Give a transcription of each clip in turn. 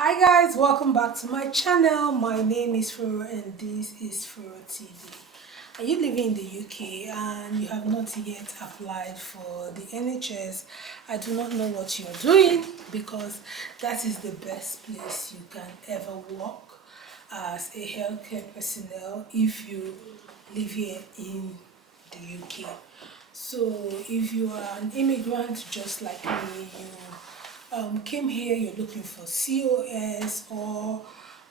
Hi guys, welcome back to my channel. My name is Furo and this is Furo TV. Are you living in the UK and you have not yet applied for the NHS? I do not know what you're doing because that is the best place you can ever work as a healthcare personnel if you live here in the UK. So if you are an immigrant just like me, you came here, you're looking for COS, or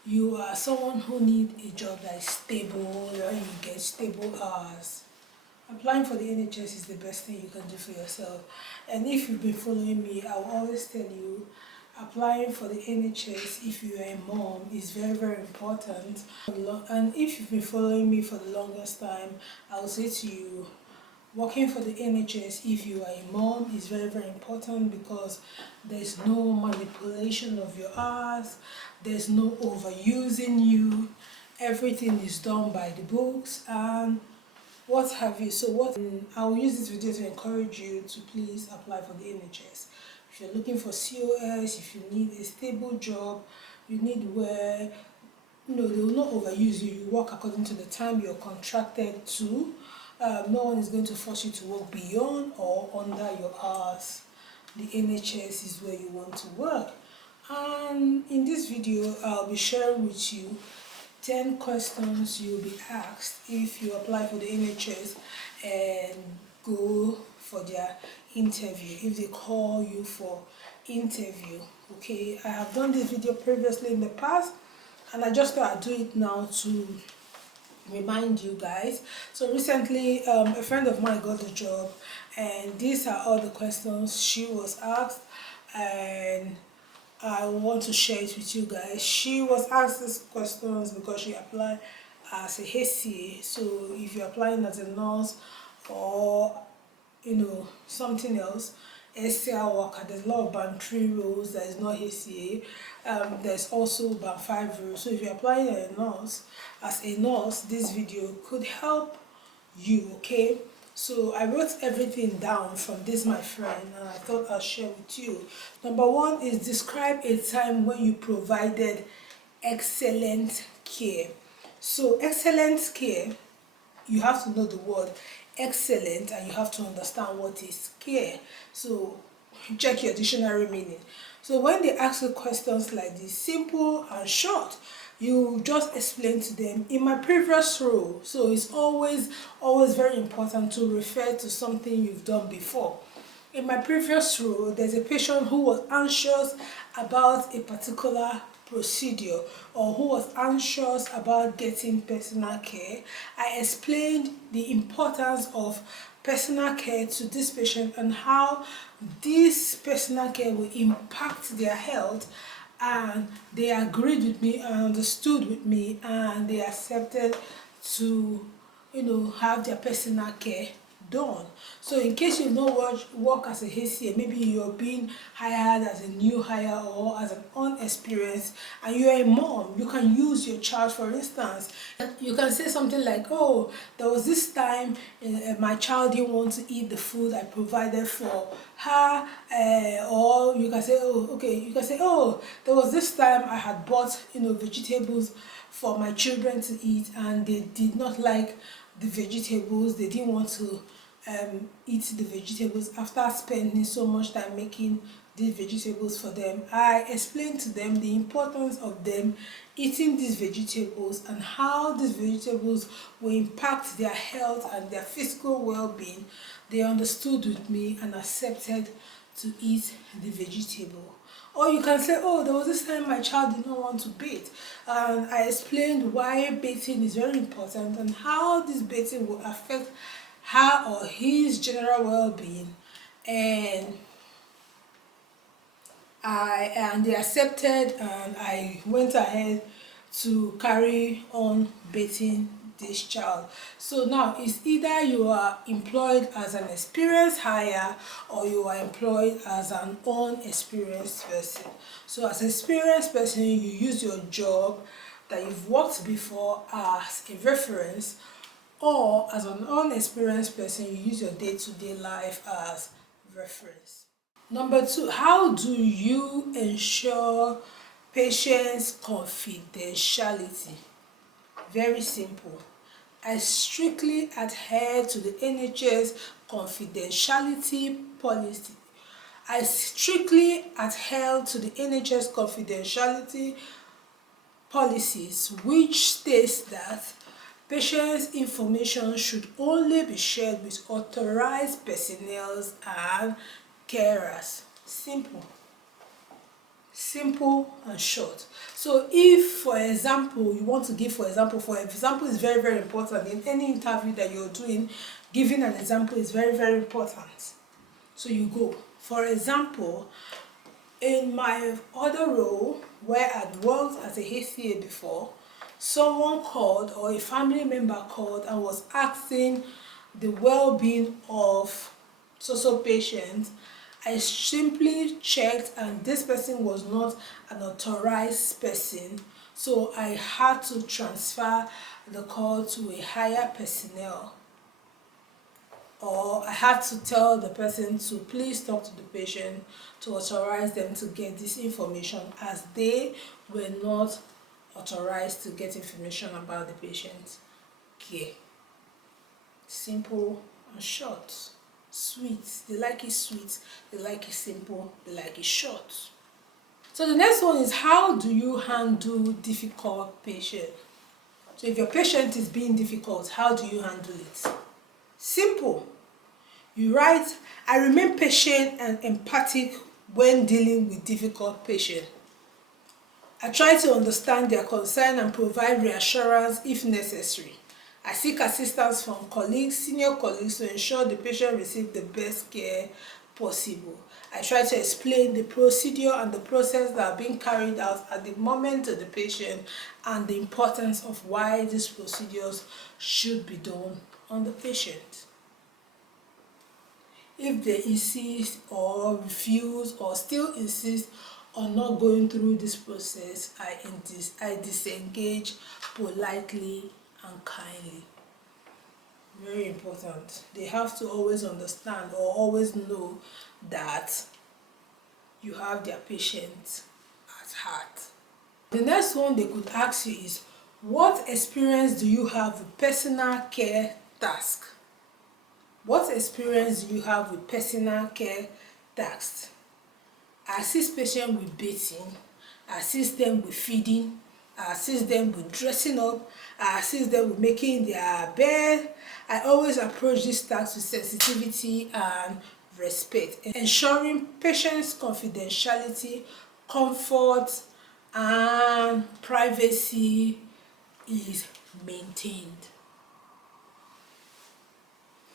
you are someone who need a job that is stable, where you get stable hours, applying for the NHS is the best thing you can do for yourself. And if you've been following me, I will always tell you, applying for the NHS if you are a mom is very, very important. And if you've been following me for the longest time, I will say to you, working for the NHS if you are a mom is very, very important because there's no manipulation of your hours, there's no overusing you, everything is done by the books and what have you. So I will use this video to encourage you to please apply for the NHS. If you're looking for COS, if you need a stable job, you need where they will not overuse you. You work according to the time you're contracted to. No one is going to force you to work beyond or under your hours. The NHS is where you want to work. And in this video, I'll be sharing with you 10 questions you'll be asked if you apply for the NHS and go for their interview, if they call you for interview. Okay, I have done this video previously in the past and I just thought I'd do it now to remind you guys. So recently a friend of mine got a job and these are all the questions she was asked and I want to share it with you guys. She was asked these questions because she applied as a HCA. So if you're applying as a nurse or something else, SCR worker, there's a lot of band 3 roles that is not HCA. There's also band 5 roles. So if you're applying as a nurse, this video could help you, okay? So I wrote everything down from this, my friend, and I thought I'll share with you. Number 1 is describe a time when you provided excellent care. So excellent care, you have to know the word excellent and you have to understand what is care. So check your dictionary meaning. So when they ask you questions like this, simple and short, you just explain to them, in my previous role. So it's always very important to refer to something you've done before. In my previous role, there's a patient who was anxious about a particular procedure or who was anxious about getting personal care. I explained the importance of personal care to this patient and how this personal care will impact their health, and they agreed with me and understood with me and they accepted to have their personal care done. So in case you know work as a HCA, maybe you're being hired as a new hire or as an unexperienced and you're a mom, you can use your child. For instance, you can say something like, oh, there was this time my child didn't want to eat the food I provided for her, or you can say, oh, there was this time I had bought vegetables for my children to eat and they did not like the vegetables, they didn't want to eat the vegetables after spending so much time making these vegetables for them. I explained to them the importance of them eating these vegetables and how these vegetables will impact their health and their physical well-being. They understood with me and accepted to eat the vegetable. Or you can say, oh, there was this time my child did not want to bathe. And I explained why bathing is very important and how this bathing will affect her or his general well-being. And they accepted and I went ahead to carry on bathing this child. So now it's either you are employed as an experienced hire or you are employed as an unexperienced person. So as an experienced person, you use your job that you've worked before as a reference, or as an unexperienced person, you use your day-to-day life as reference. Number 2, how do you ensure Patient's confidentiality. Very simple. I strictly adhere to the NHS confidentiality policy. I strictly adhere to the NHS confidentiality policies, which states that patients' information should only be shared with authorized personnel and carers. Simple. Simple and short. So if, for example, you want to give, for example is very, very important in any interview that you're doing. Giving an example is very, very important. So you go, for example, in my other role where I'd worked as a HCA before, someone called, or a family member called, and was asking the well-being of so patient. I simply checked, and this person was not an authorized person, so I had to transfer the call to a higher personnel, or I had to tell the person to please talk to the patient to authorize them to get this information, as they were not authorized to get information about the patient's care. Simple and short. Sweet. They like it sweet, they like it simple, they like it short. So the next one is, how do you handle difficult patient? So if your patient is being difficult, how do you handle it? Simple. You write, I remain patient and empathic when dealing with difficult patient. I try to understand their concern and provide reassurance if necessary. I seek assistance from colleagues, senior colleagues, to ensure the patient receives the best care possible. I try to explain the procedure and the process that are being carried out at the moment to the patient, and the importance of why these procedures should be done on the patient. If they insist or refuse or still insist on not going through this process, I disengage politely and kindly. Very important. They have to always understand or always know that you have their patient at heart. The next one they could ask you is, what experience do you have with personal care task? What experience do you have with personal care tasks? I assist patients with bathing, I assist them with feeding, I assist them with dressing up, I assist them with making their bed. I always approach these tasks with sensitivity and respect, ensuring patients' confidentiality, comfort, and privacy is maintained.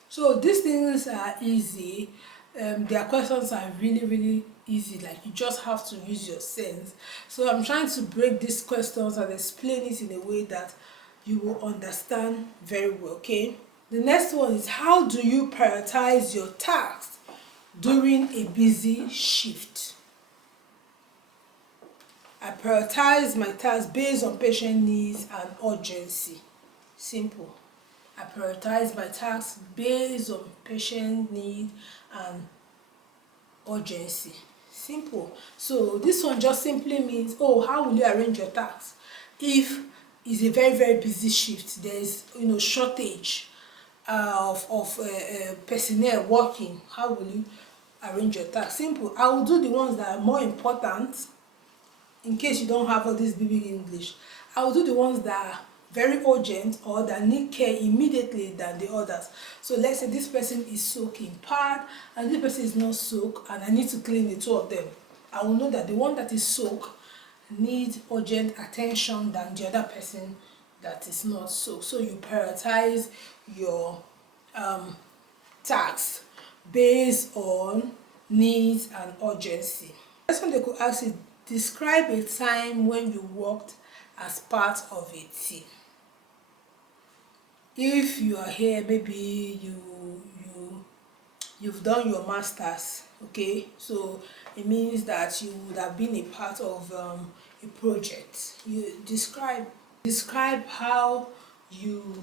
So these things are easy. Their questions are really, really easy. Like, you just have to use your sense. So I'm trying to break these questions and explain it in a way that you will understand very well. Okay. The next one is, how do you prioritize your tasks during a busy shift? I prioritize my tasks based on patient needs and urgency. Simple. I prioritize my tasks based on patient need and urgency. Simple. So this one just simply means, oh, how will you arrange your tasks? If it's a very, very busy shift, there is shortage of personnel working, how will you arrange your tasks? Simple. I will do the ones that are more important. In case you don't have all this big English, I will do the ones that are very urgent or that need care immediately than the others. So let's say this person is soaking pad and this person is not soaked, and I need to clean the two of them. I will know that the one that is soaked needs urgent attention than the other person that is not soaked. So you prioritize your tasks based on needs and urgency. Next one they could ask is, describe a time when you worked as part of a team. If you are here, maybe you've done your masters, okay, so it means that you would have been a part of a project. You describe how you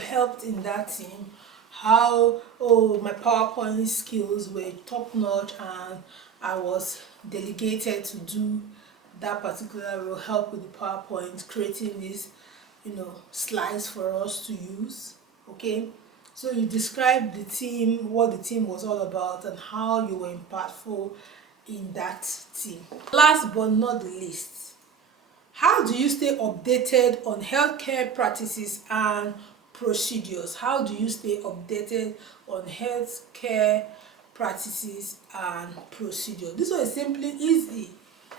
helped in that team, how, oh, my PowerPoint skills were top notch and I was delegated to do that particular role helped with the PowerPoint, creating this, slides for us to use. Okay, so you described the team, what the team was all about, and how you were impactful in that team. Last but not the least, how do you stay updated on healthcare practices and procedures? How do you stay updated on healthcare practices and procedures? This one is simply easy.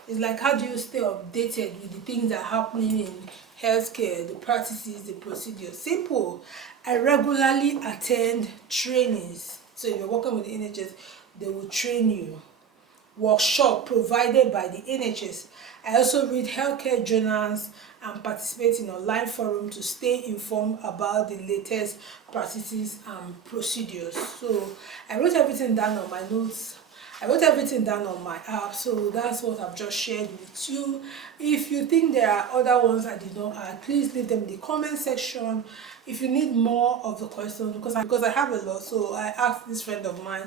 It's like, how do you stay updated with the things that are happening in healthcare, the practices, the procedures? Simple. I regularly attend trainings. So if you're working with the NHS, they will train you. Workshop provided by the NHS. I also read healthcare journals and participate in online forum to stay informed about the latest practices and procedures. So I wrote everything down on my notes. I wrote everything down on my app, so that's what I've just shared with you. If you think there are other ones I did not add, please leave them in the comment section. If you need more of the questions, because I have a lot, so I asked this friend of mine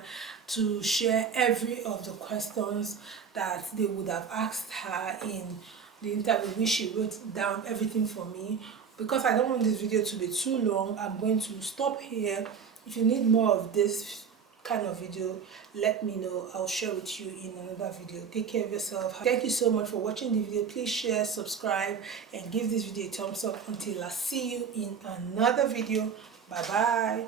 to share every of the questions that they would have asked her in the interview, which she wrote down everything for me. Because I don't want this video to be too long, I'm going to stop here. If you need more of this kind of video, let me know. I'll share with you in another video. Take care of yourself. Thank you so much for watching the video. Please share, subscribe, and give this video a thumbs up. Until I see you in another video. Bye bye.